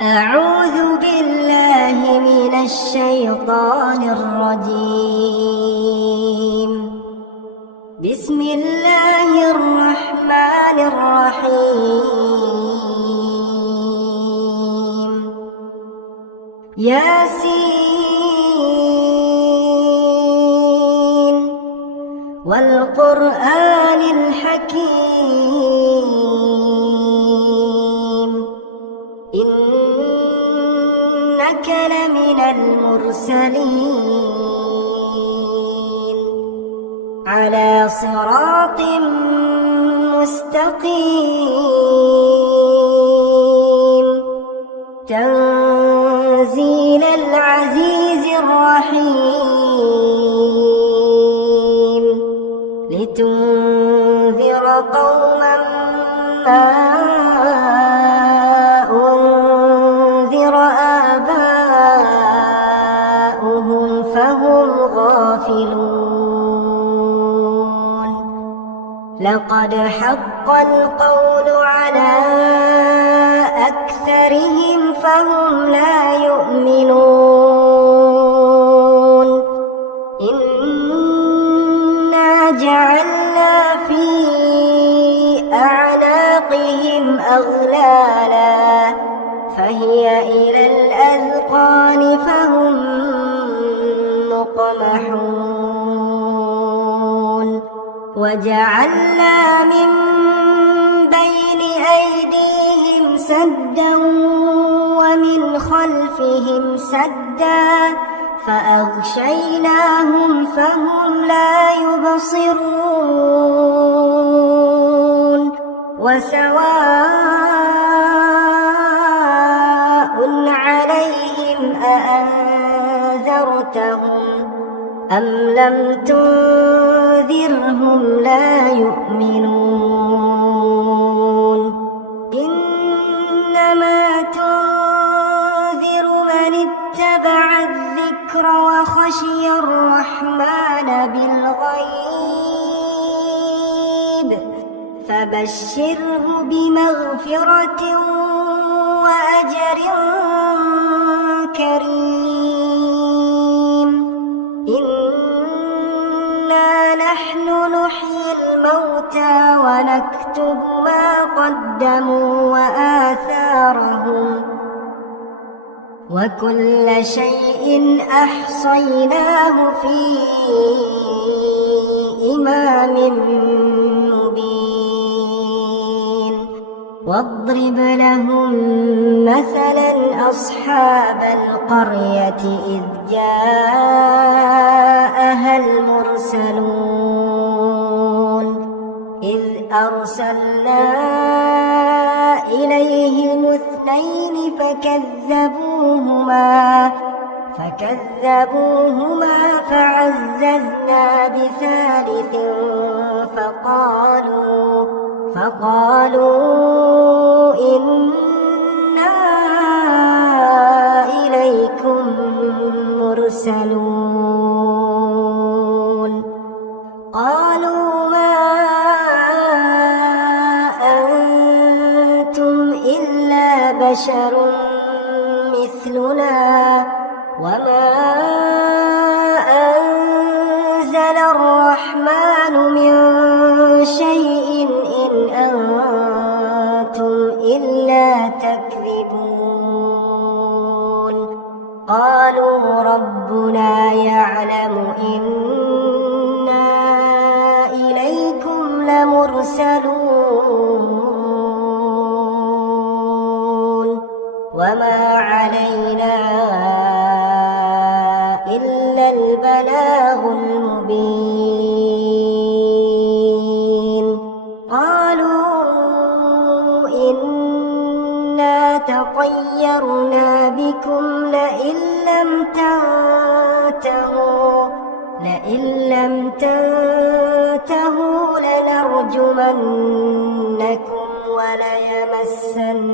أعوذ بالله من الشيطان الرجيم. بسم الله الرحمن الرحيم. ياسين والقرآن الحكيم إنك لمن المرسلين على صراط مستقيم تنزيل العزيز الرحيم لتنذر قوما ما أنذر آباؤهم فهم غافلون. لقد حق القول على أكثرهم فهم لا يؤمنون. إنا جعلنا في أعناقهم أغلالا فهي إلى الأذقان فهم مقمحون. وجعلنا من بين أيديهم سدا ومن خلفهم سدا فأغشيناهم فهم لا يبصرون. وسواء عليهم أأنذرتهم أم لم تنذرهم لا يؤمنون. إنما تنذر من اتبع الذكر وخشي الرحمن بالغيب فبشره بمغفرة وأجر كريم. إنا نحن نحيي الموتى ونكتب ما قدموا وآثارهم وكل شيء أحصيناه في إمام مبين. واضرب لهم مثلا أصحاب القرية إذ جاءها المرسلون إذ أرسلنا إليهم اثنين فكذبوهما فعززنا بثالث فقالوا إنا إليكم مرسلون. قالوا ما أنتم إلا بشر مثلنا وما أنزل الرحمن من شيء إن أنتم إلا تكذبون. قالوا ربنا يعلم إنا إليكم لمرسلون وما علينا إلا البلاغ المبين. قالوا إنا تطيرنا بكم لئن لم تنتهوا لنرجمنكم وليمسنكم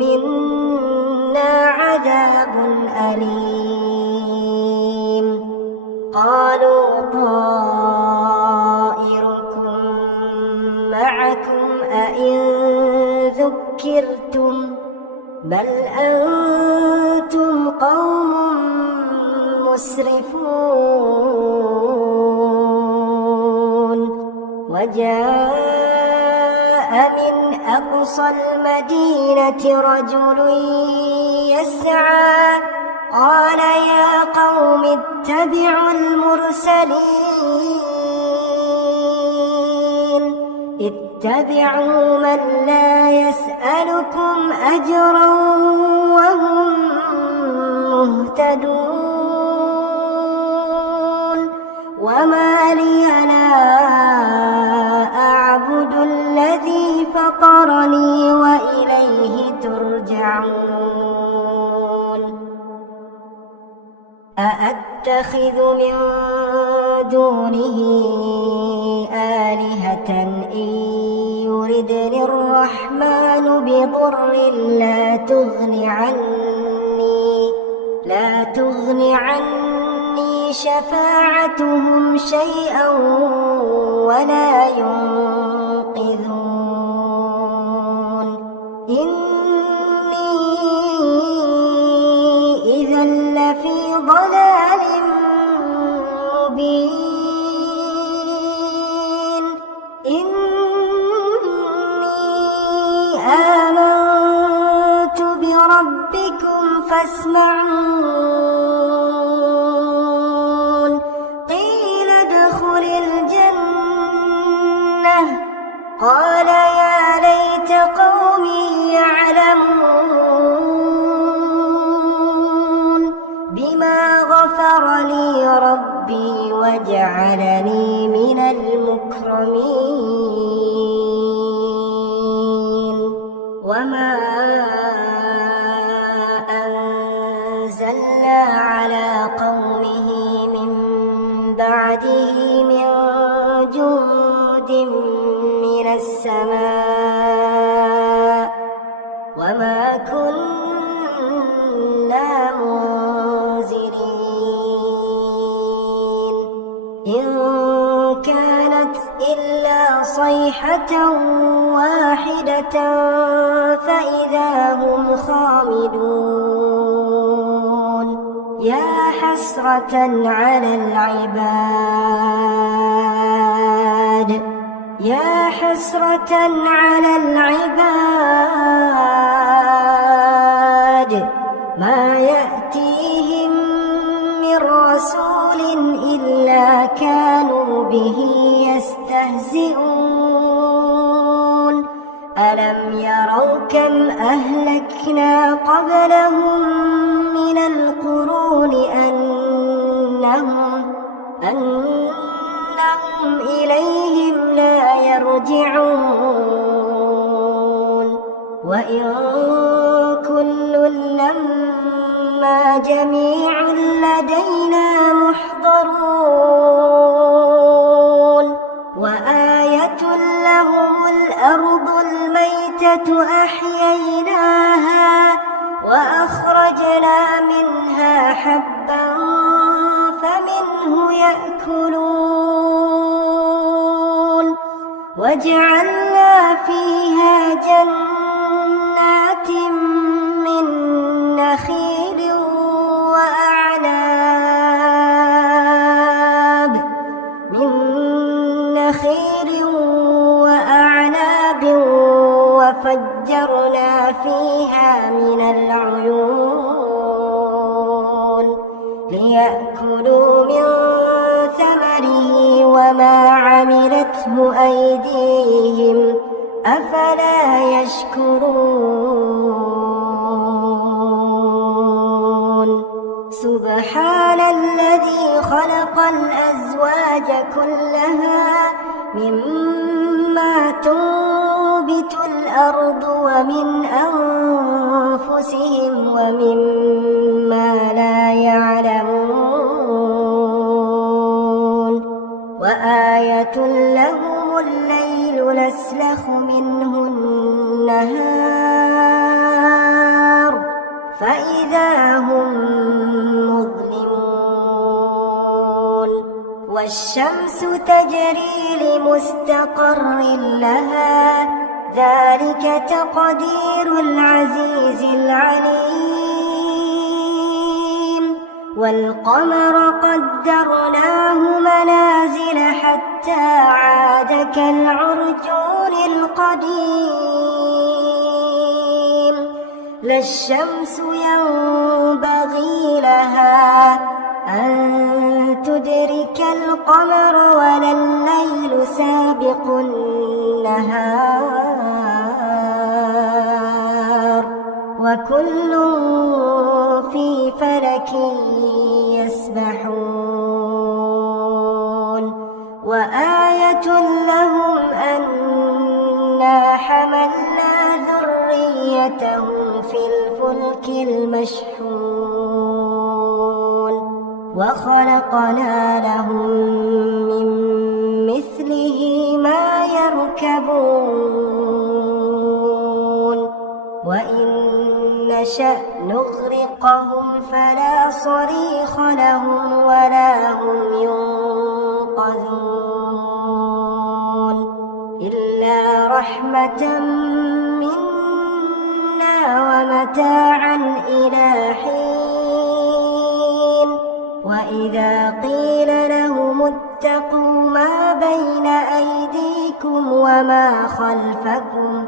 منا عذاب أليم. قالوا طائركم معكم أئن ذكرتم بل أنتم قوم مسرفون وجاء من أقصى المدينة رجل يسعى قال يا قوم اتبعوا المرسلين اتبعوا من لا يسألكم أجرا وهم مهتدون وما لي لا أعبد الذي فطرني وإليه ترجعون أأتخذ من دونه آلهة إن يردني الرحمن بضر لا تغن عني شفاعتهم شيئا ولا ينقذون إني إذا لفي ضلال مبين إني آمنت بربكم فاسمعون قيل ادخل الجنة قال يا ليت قومي يعلمون بما غفر لي ربي وجعلني من المكرمين وما أنزلنا على قومه من بعده من جند من السماء وما كنا منزلين إن كانت إلا صيحة واحدة فإذا هم خامدون يا حسرة على العباد ما يأتيهم من رسول إلا كانوا به يستهزئون ألم يروا كم أهلكنا قبلهم من القرون أنهم إليهم لا يرجعون وإن كل لما جميع لدينا محضرون وآية لهم الأرض الميتة أحييناها وأخرجنا منها حبا فمنه يأكلون وجعلنا فيها جنات من نخيل وأعناب وفجرنا فيها من العيون ليأكلوا من ثمره وما عملته أيديهم أفلا يشكرون سبحان الذي خلق الأزواج كلها مما تنبت الأرض ومن أنفسهم ومما لا يعلمون وآية لهم الليل نسلخ منه النهار فإذا هم مظلمون والشمس تجري لمستقر لها ذلك تقدير العزيز العليم والقمر قدرناه منازل حتى عاد كالعرجون القديم لا الشمس ينبغي لها أن تدرك القمر ولا الليل سابق النهار وكل في فلك يسبحون وآية لهم أنا حملنا ذريتهم في الفلك المشحون وخلقنا لهم من مثله ما يركبون وإن نشأ نغرقهم فلا صريخ لهم ولا هم ينقذون إلا رحمة منا ومتاعا إلى حين وإذا قيل لهم اتقوا ما بين أيديكم وما خلفكم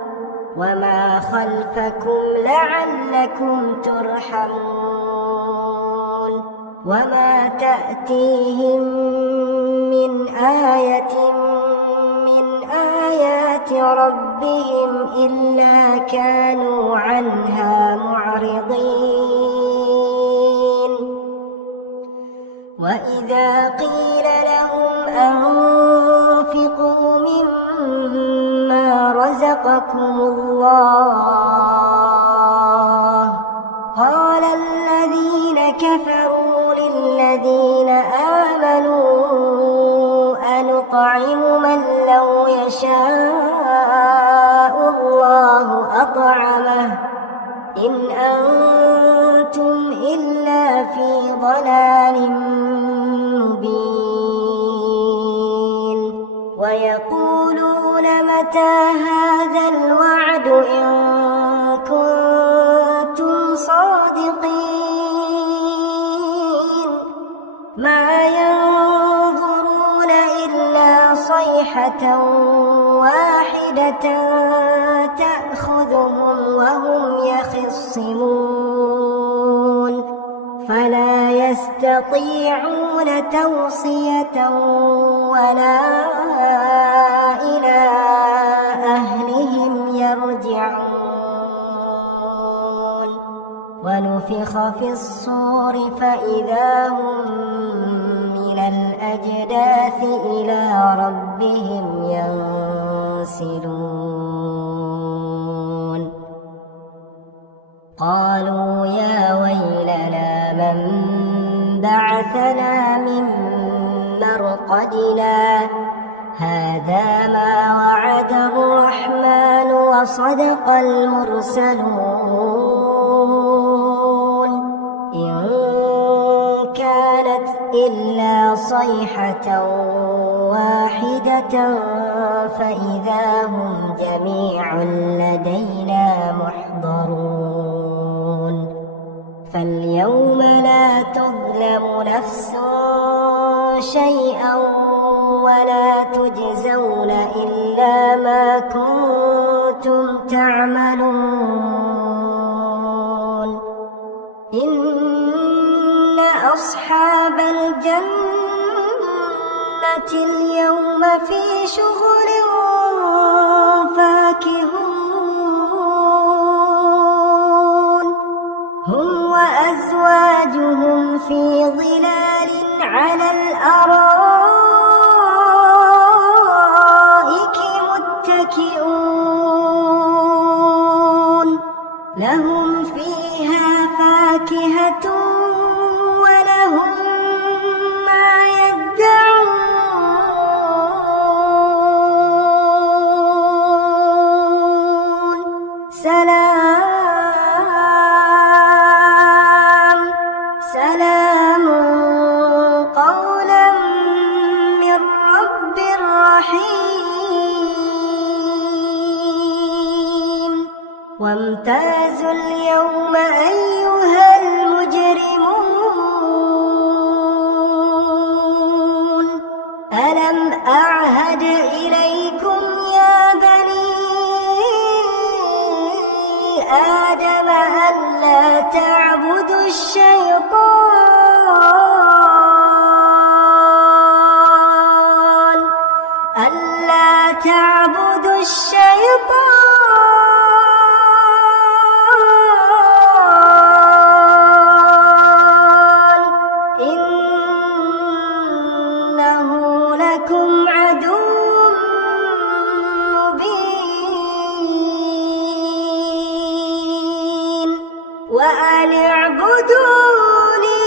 لعلكم ترحمون وما تأتيهم من آية من آيات ربهم إلا كانوا عنها معرضين وإذا قيل لهم أنفقوا مما رزقكم الله قال الذين كفروا للذين آمنوا أنطعم من لو يشاء الله أطعمه إن أنتم إلا في ضلال مبين ويقولون متى هذا الوعد إن كنتم صادقين ما ينظرون إلا صيحة واحدة تأخذهم وهم يخصمون فلا يستطيعون توصية ولا إلى أهلهم يرجعون ونفخ في الصور فإذا هم من الأجداث إلى ربهم ينسلون قالوا يا ويلنا من بعثنا من مرقدنا هذا ما وعد الرحمن وصدق المرسلون إن كانت إلا صيحة واحدة فإذا هم جميع لدينا محضرون فاليوم لا تظلم نفس شيئا ولا تجزون إلا ما كنتم تعملون إن أصحاب الجنة اليوم في شغل فاكهون هم وأزواجهم في ظلال على الأرائك متكئون لهم فيها فاكهة ولهم ما يدعون سلام قولا من رب رحيم وامتازوا اليوم أيها المجرمون ألم أعهد إليكم يا بني آدم ألا تعبدوا الشيطان إنه لكم عدو مبين وأن اعبدوني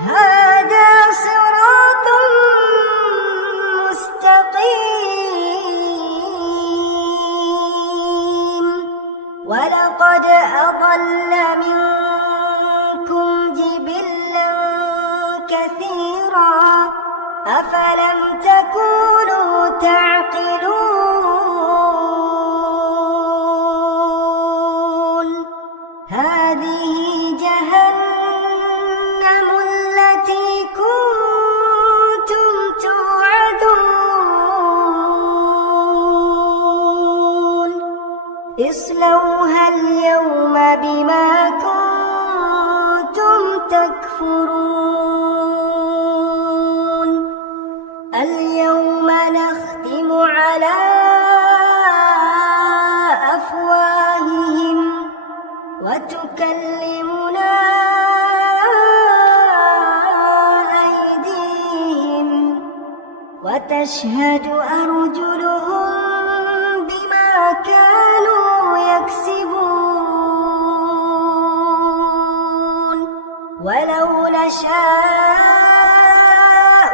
هذا صراط مستقيم ولقد أضل منكم جبلا كثيرا أفلم تكونوا تعقلون هذه جهنم التي كنتم توعدون اصلوها اليوم بما كنتم تكفرون اليوم نختم على أفواههم وتكلمنا أيديهم وتشهد أرجلهم بما كانوا يكسبون ولو نشاء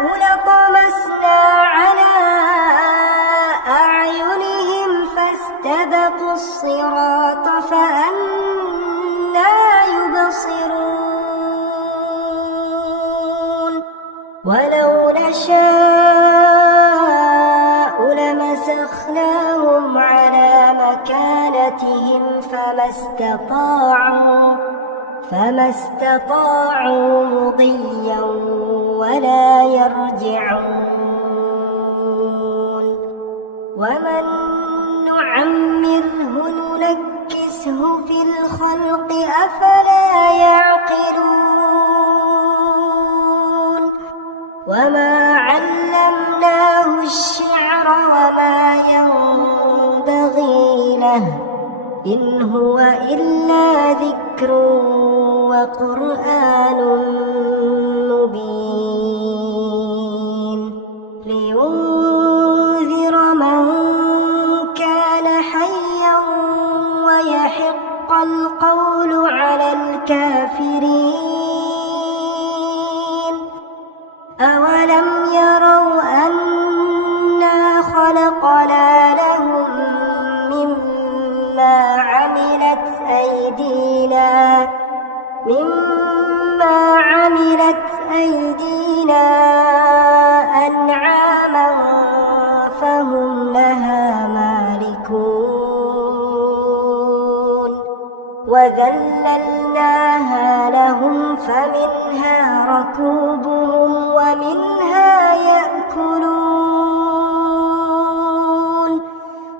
لطمسنا على أعينهم فاستبقوا الصراط فأنى يبصرون ولو نشاء لمسخناهم على مكانتهم فما استطاعوا مضيا ولا يرجعون ومن نعمره ننكسه في الخلق أفلا يعقلون وما علمناه الشعر وما ينبغي له إن هو إلا ذكر وقرآن مبين لينذر من كان حيا ويحق القول على الكافرين أولم يروا أنا خلقنا لهم مما عملت أيدينا أنعاما فهم لها مالكون وذللناها لهم فمنها ركوبهم ومنها يأكلون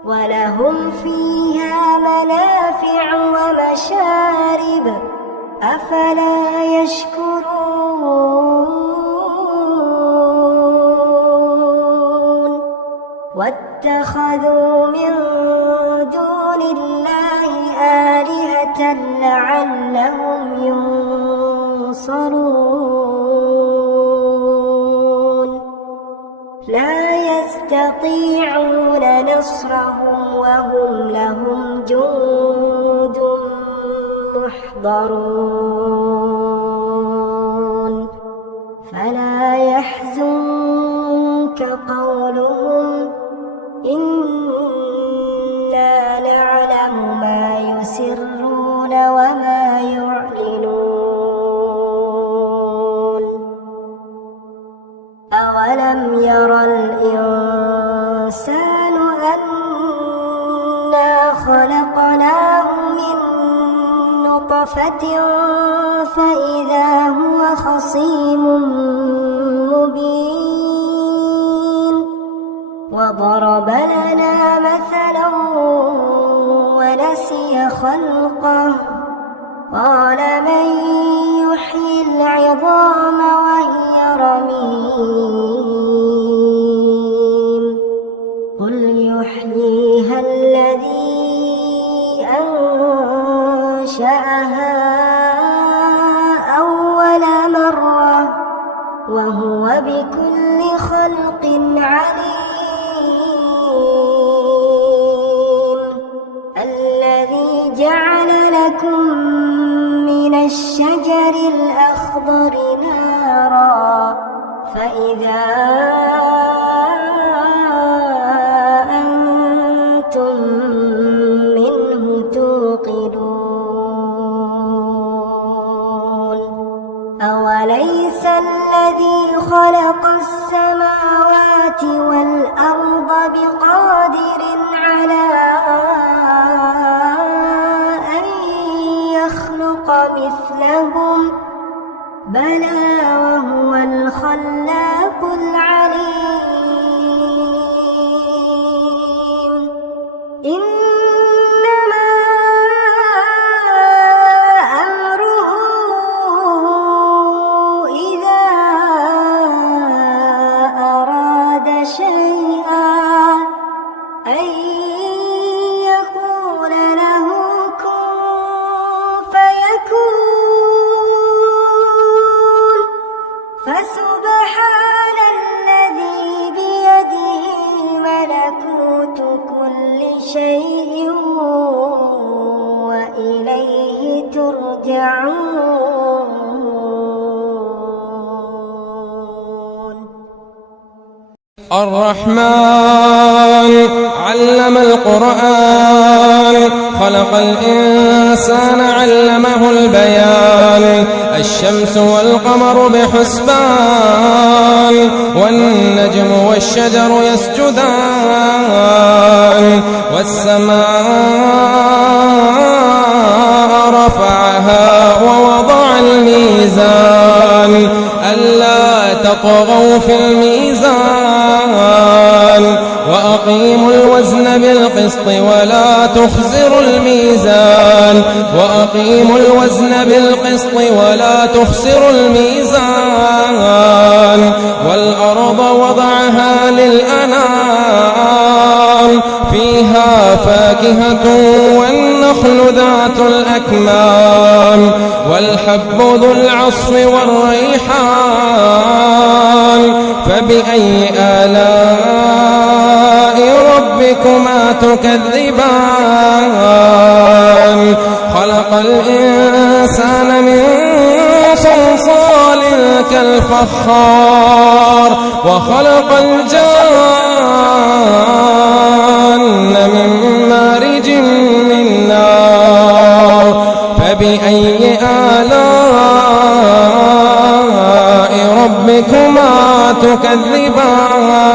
ولهم فيها منافع ومشارب أفلا يشكرون واتخذوا من دون الله آلهة لعلهم ينصرون لا يستطيعون نصرهم وهم لهم جند محضرون فلا يحزنك قولهم إنا نعلم ما يسرون وما يعلنون أولم يرى الإنسان أنا خلقناه زاخرفة فإذا هو خصيم مبين وضرب لنا مثلا ونسي خلقه قال من يحيي العظام وهي رميم قل يحييها الذي أنشأها أول مرة وهو بكل خلق عليم الذي جعل لكم من الشجر الأخضر نارا فإذا أنتم منه توقدون أوليس الذي خلق السماوات والأرض بقادر على أن يخلق مثلهم بلى وهو الخلاق العليم إنما أمره إذا أراد شيئا أن يقول له كن فيكون فسبحان الذي بيده ملكوت كل شيء وإليه ترجعون الرحمن علم القرآن خلق الإنسان علمه البيان الشمس والقمر بحسبان والنجم والشجر يسجدان والسماء رفعها ووضع الميزان ألا تطغوا في الميزان وأقيموا الوزن بالقسط ولا تخسروا الميزان وأقيموا الوزن بالقسط ولا تخسروا الميزان والأرض وضعها للأنام فيها فاكهة والنخل ذات الأكمام والحب ذو العصف والريحان فبأي آلاء ربكما تكذبان خلق الإنسان من صلصال كالفخار وخلق الجان من مارج من نار فبأي آلاء ربكما تكذبان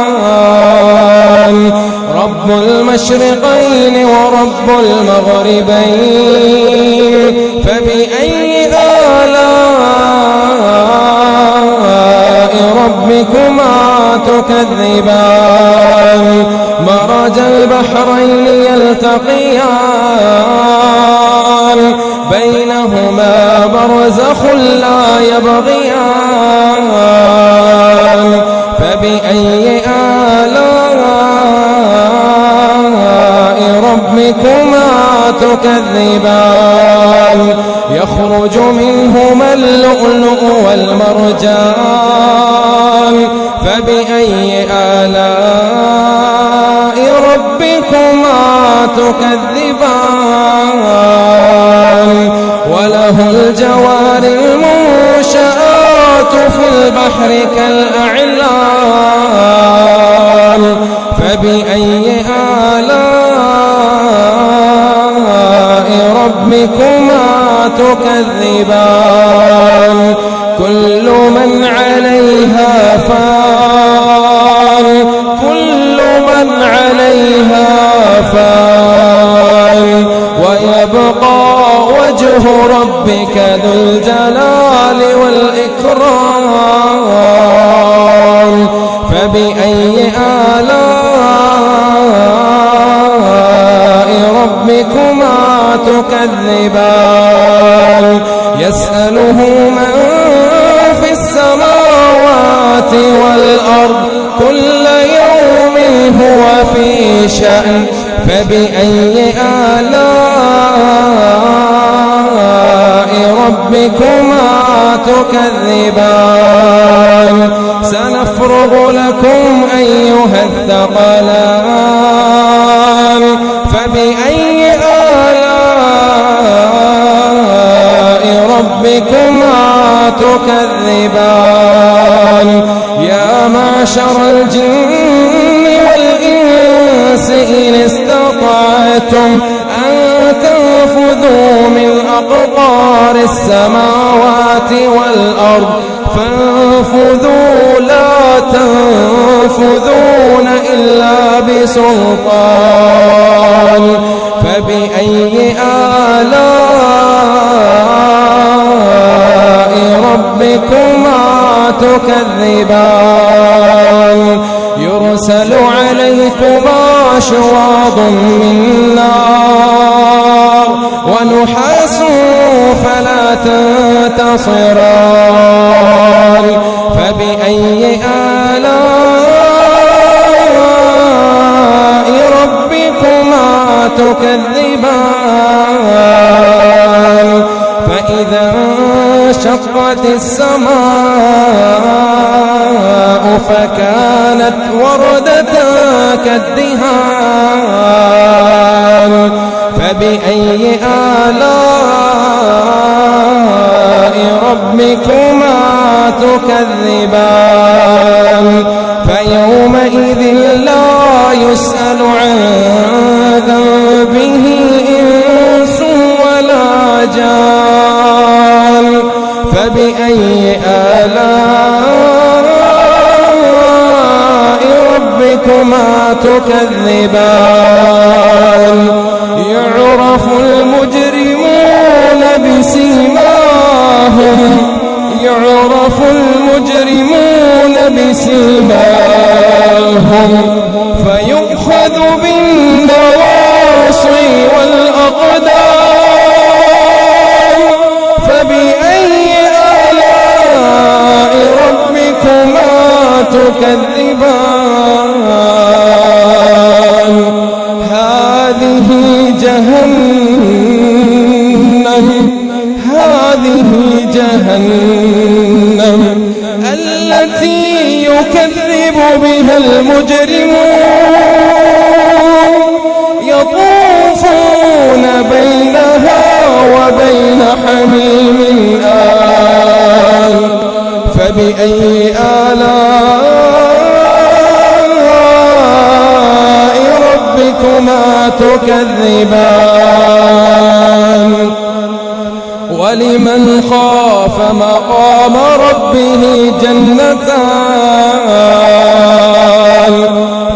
رب المشرقين ورب المغربين فبأي آلاء ربكما تكذبان مرج البحرين يلتقيان بينهما برزخ لا يبغيان فبأي آلاء ربكما تكذبان يخرج منهما اللؤلؤ والمرجان فبأي آلاء ربكما تكذبان وله الجوار المنشآت في البحر كالأعلام فبأي آلاء ربكما تكذبان كل من عليها فان كل من عليها فان ويبقى وجه ربك ذو الجلال والإكرام فبأي آلاء ربكما تكذبان يسأله من في السماوات والأرض كل يوم هو في شأن فبأي آلاء ربكما تكذبان سنفرغ لكم أيها الثقلان فبأي آلاء ربكما تكذبان يا معشر الجن والإنس إن استطعتم أن تنفذوا من أقطار السماوات والأرض فانفذوا لا تنفذون إلا بسلطان فبأي آلاء ربكما تكذبان يرسل عليكما شواظ من نار ونحاس فلا تنتصران فبأي آلاء ربكما تكذبان فإذا انشقت السماء فكانت وردة كالدهان فبأي آلاء ربكما تكذبان فيومئذ لا يسأل عن ذنبه إنس ولا جان فبأي آلاء ربكما تكذبان يعرف المجرمون بسيماهم فيؤخذ بالنواصي والأقدام فبأي آلاء ربكما تكذبان هذه جهنم التي يكذب بها المجرمون يطوفون بينها وبين حميم آن فبأي آلاء ربكما تكذبان ولمن خاف مقام ربه جنتان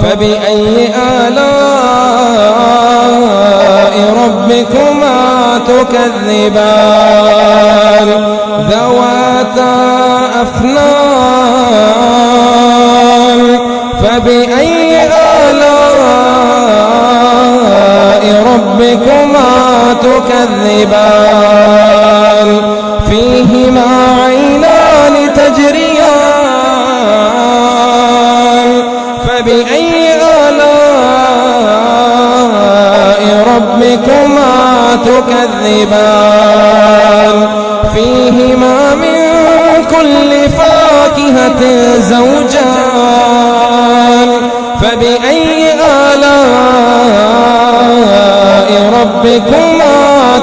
فبأي آلاء ربكما تكذبان ذواتا أفنان فبأي آلاء ربكما تكذبان فيهما عينان تجريان فبأي آلاء ربكما تكذبان فيهما من كل فاكهة زوجان فبأي آلاء ربكما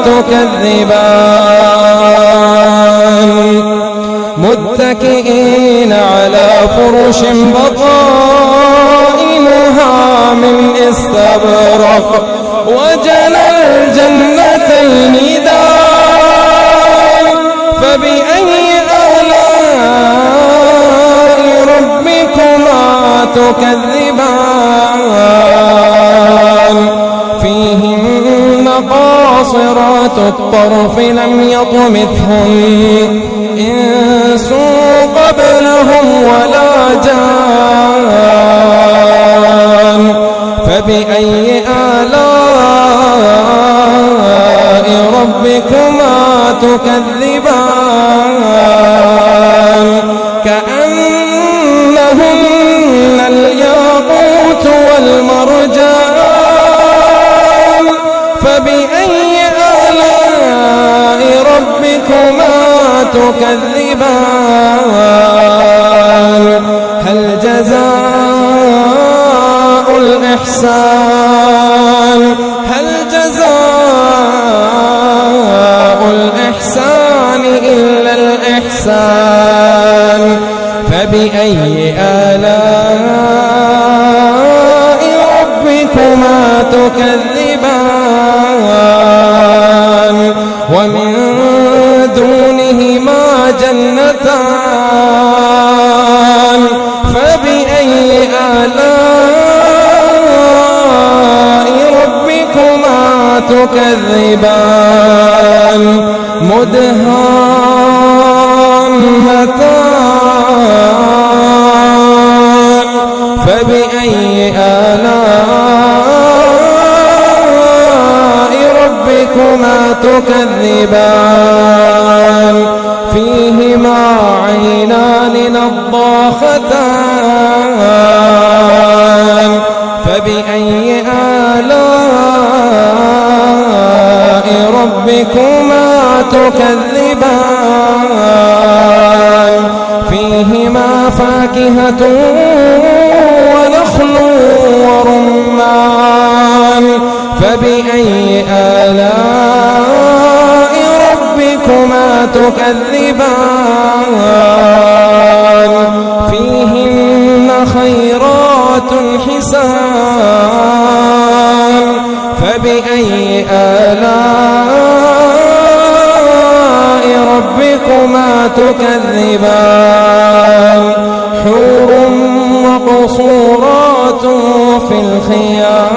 تكذبان متكئين على فرش بطائنها من استبرق وجنى الجنتين دان فبأي آلاء ربكما تكذبان فيهن قاصرات قاصرات الطرف لم يطمثهن إنس قبلهم ولا جان فبأي آلاء ربكما تكذبان كأنهن الياقوت والمرجان فبأي آلاء ربكما تكذبان هل جزاء الإحسان إلا الإحسان فبأي آلاء ربكما تكذبان ومن دونهما جنتان فبأي آلاء ربكما تكذبان مدهامتان فبأي آلاء ربكما تكذبان فيهما عينان نضاختان فبأي آلاء ربكما تكذبان فيهما فاكهة ونخل ورمان فبأي آلاء ربكما تكذبان فيهن خيرات حسان فبأي آلاء ربكما تكذبان حور مقصورات في الخيام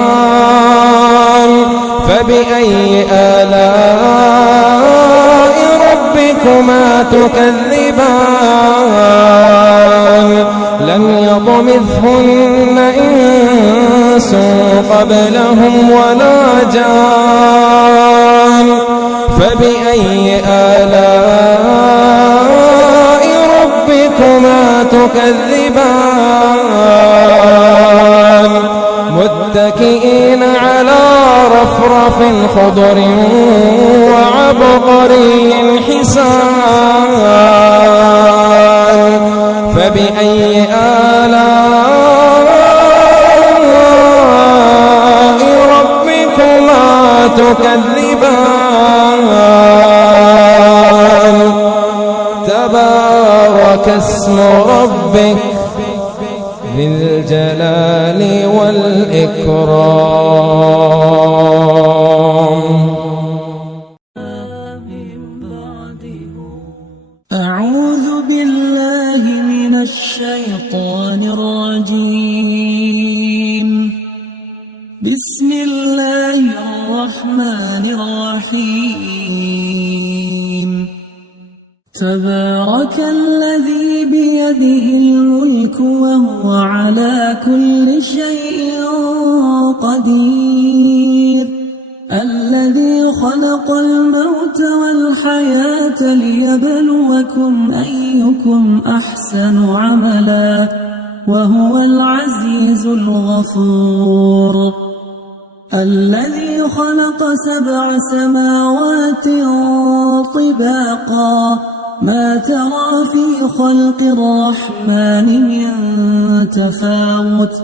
فبأي آلاء ربكما تكذبان لم يطمثهن إنس قبلهم ولا جان فبأي آلاء ربكما تكذبان متكئين على رفرف خضر وعبقري حسان فبأي آلاء ربكما تكذبان تبارك اسم ربك ذي الجلال والإكرام. أعوذ بالله من الشيطان الرجيم. بسم الله الرحمن الرحيم. تبارك الذي بيده الملك وهو على كل شيء قدير. الذي خلق الموت والحياة ليبلوكم أيكم أحسن عملا وهو العزيز الغفور. الذي خلق 7 سماوات طباقا ما ترى في خلق الرحمن من تفاوت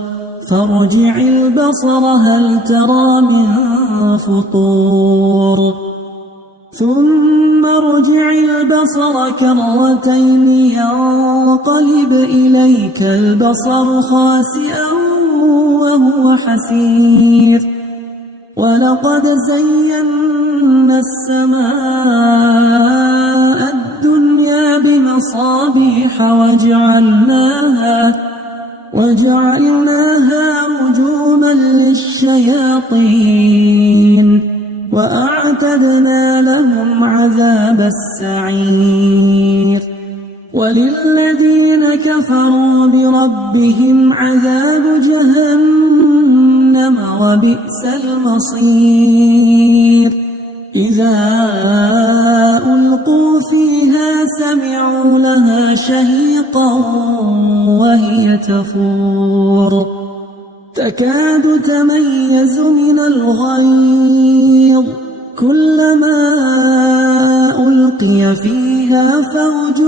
فارجع البصر هل ترى من فطور ثم ارجع البصر كرتين ينقلب إليك البصر خاسئا وهو حسير. ولقد زينا السماء الدنيا بمصابيح وجعلناها رجوما للشياطين وأعتدنا أعتدنا لهم عذاب السعير وللذين كفروا بربهم عذاب جهنم وبئس المصير إذا ألقوا فيها سمعوا لها شهيقا وهي تفور تكاد تميز من الغيظ كلما ألقي فيها فوج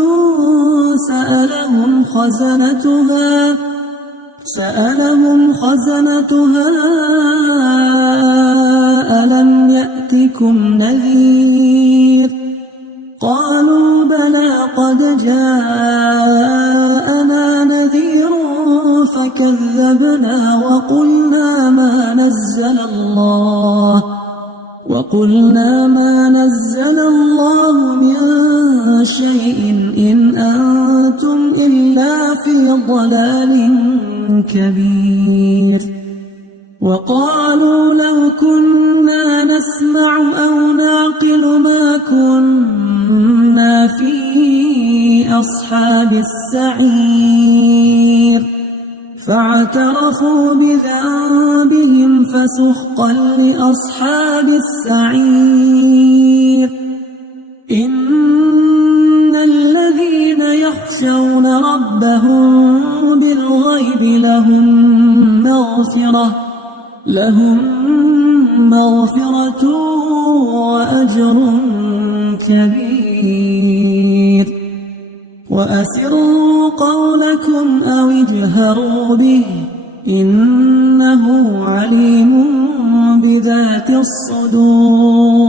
سألهم خزنتها ألم يأتكم نذير قالوا بلى قد جاءنا نذير فكذبنا وقلنا ما نزل الله من شيء إن أنتم إلا في ضلال كبير وقالوا لو كنا نسمع أو نعقل ما كنا في أصحاب السعير فاعترفوا بذنبهم فسحقا لأصحاب السعير إن الذين يخشون ربهم بالغيب لهم مغفرة وأجر كبير وأسروا قولكم أو اجهروا به إنه عليم بذات الصدور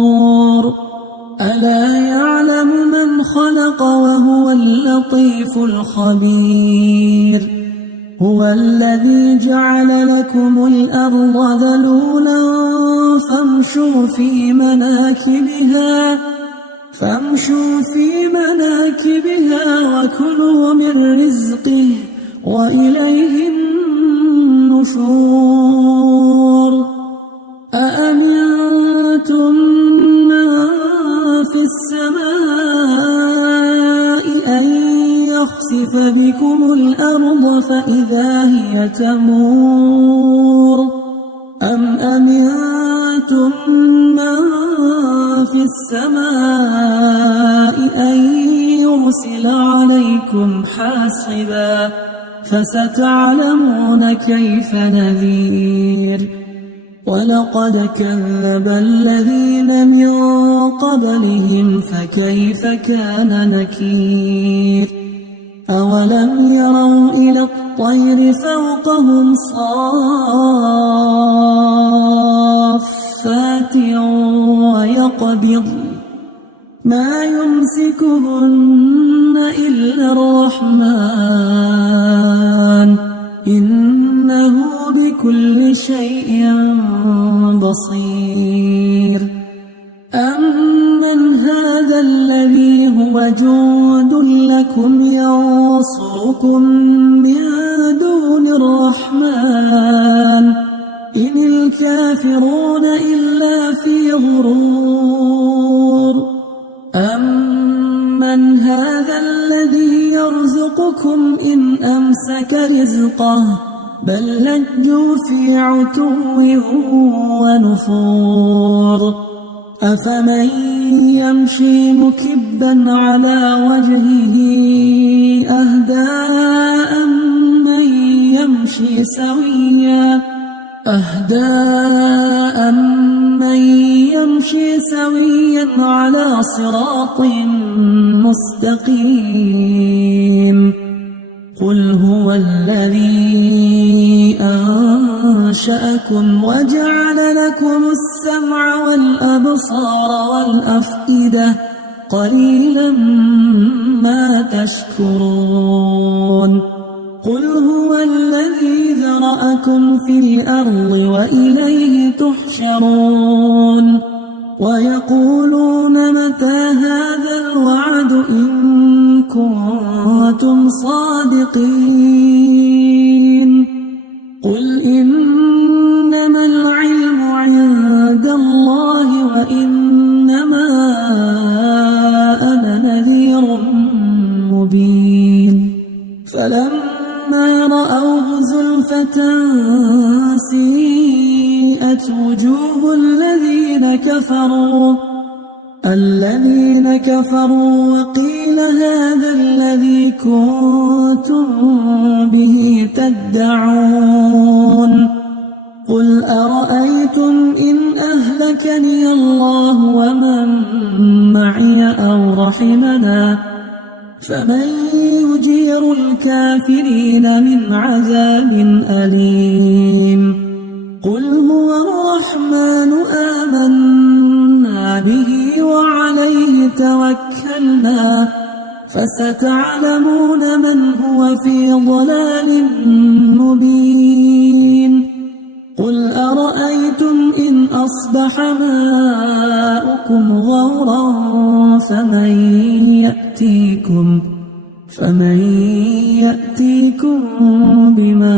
ألا يعلم من خلق وهو اللطيف الخبير هو الذي جعل لكم الأرض ذلولا فامشوا في مناكبها وكلوا من رزقه وإليه النشور أأمنتم من في السماء أن يخسف بكم الأرض فإذا هي تمور أم أمنتم من في السماء أن يرسل عليكم حاصبا فستعلمون كيف نذير ولقد كذب الذين من قبلهم فكيف كان نكير أولم يروا إلى الطير فوقهم صافات ويقبض ما يمسكهن إلا الرحمن إنه بكل شيء بصير أمن هذا الذي هو جند لكم ينصركم من دون الرحمن إن الكافرون إلا في غرور أمن هذا الذي يرزقكم إن أمسك رزقه بل لجوا في عتو ونفور أفمن يمشي مكبا على وجهه أهدى أمن يمشي سويا على صراط مستقيم قل هو الذي أنشأكم وجعل لكم السمع والأبصار والأفئدة قليلا ما تشكرون قل هو الذي ذرأكم في الأرض وإليه تحشرون ويقولون متى هذا الوعد إن كنتم صادقين قل إنما العلم عند الله وإنما الذين كفروا وقيل هذا الذي كنتم به تدعون قل أرأيتم إن أهلكني الله ومن معي أو رحمنا فمن يجير الكافرين من عذاب أليم قل هو الرحمن آمنا به وعليه توكلنا فستعلمون من هو في ضلال مبين قل أرأيتم إن أصبح ماؤكم غورا فمن يأتيكم بماء